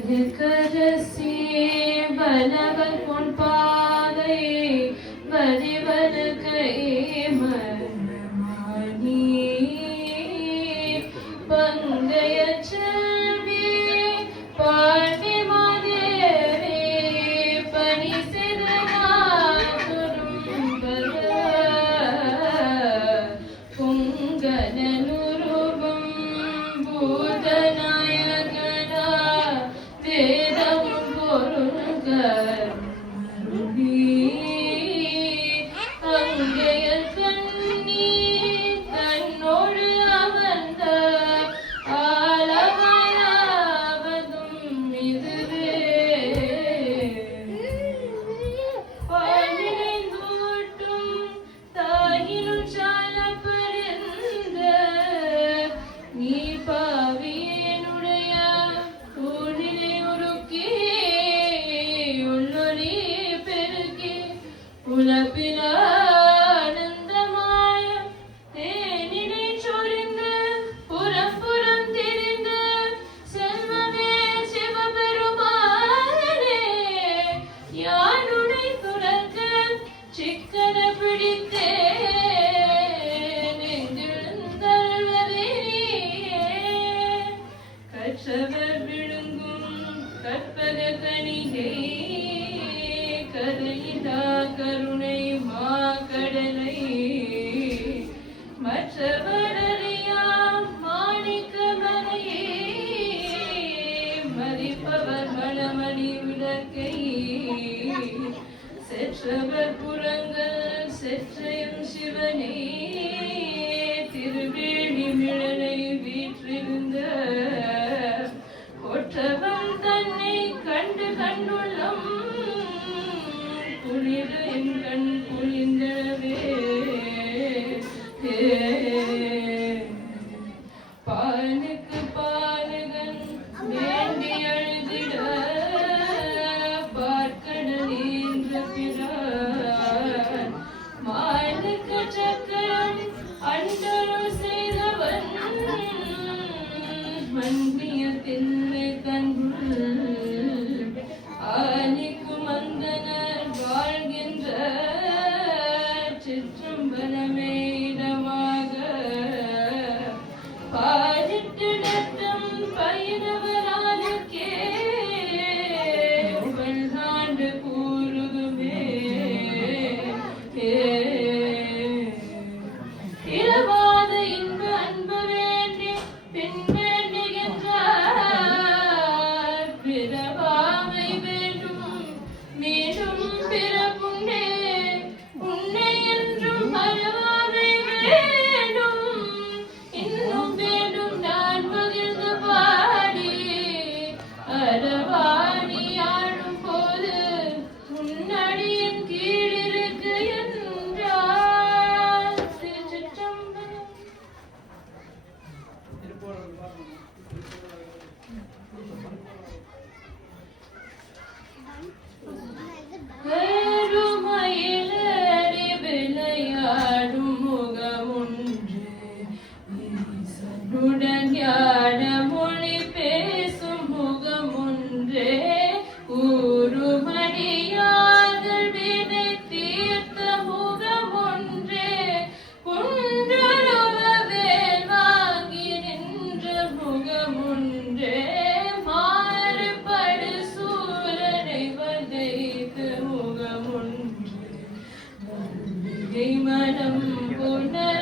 மங்கையரசி வலவர் பொன் பாதை வரிவரு கை மணி பங்கைய செல்வி பாண்டி மாதேவி பணி சிறுநாதுரும்பர பொங்கனூருபம் பூதநாயகனா வேதமும் பொருள்க உலப்பிலானந்தமாய தேனினை சொரிந்து புறம் புறம் திரிந்து செல்வமே சிவபெருமானே யானுடை துறக்க சிக்கன பிடித்தே நெஞ்சிருந்தல்வதே கற்றவர் விழுங்கும் கற்பக கணிகை கரையிலா கருணை மாகடலை மற்றவரறியா மாணிக்கமலையே மதிப்பவர் மணமணி விளக்கை செற்றவர் புறங்கள் செற்றையும் சிவனே திருவேணி மிழலை வீற்றிருந்த கொற்றவன் தன்னை கண்டு கண்டுள்ளம் புனிது என் கண் புனிந்தவே பாலுக்கு பாலகன் வேண்டி அழுதிட பார்க்கடல் என்ற பிறார் மாலுக்கு சக்கரம் அண்டருள் செய்தவன் மன்னிய திண்ணை கண்புள் ஆனிக்கு மந்தனர் வாழ்கின்ற சிற்றம்பலமே இடமாக பாலிட்டு நட்டம் பயிரவரானுக்கே பல்லாண்டு கூறுதுமே இரவாத இன்ப அன்பு வேண்டி பின் வேண்டுகின்றார் பிறவாமை வேண்டும் மீண்டும் பிறப்புண்டே உன்னை என்றும் பரவாமை வேண்டும் இன்னும் வேண்டும் நான் மகிழ்ந்து பாடி அறவாணி ஆடும் போது உன்னடியின் கீழிருக்கு என்றார் திருச்சிற்றம்பலம். கருமயிலேறி விளையாடும் முகமொன்று ஈசனுடன் ஞான மொழி பேசும் முகமொன்றே கூறுமடியார்கள் வினை தீர்த்த முகமொன்றே குன்றருவேல் வாங்கி நின்ற முகமொன்றே மாறுபடு சூரனை வதைத்து முகமொன்று மனம் புனர்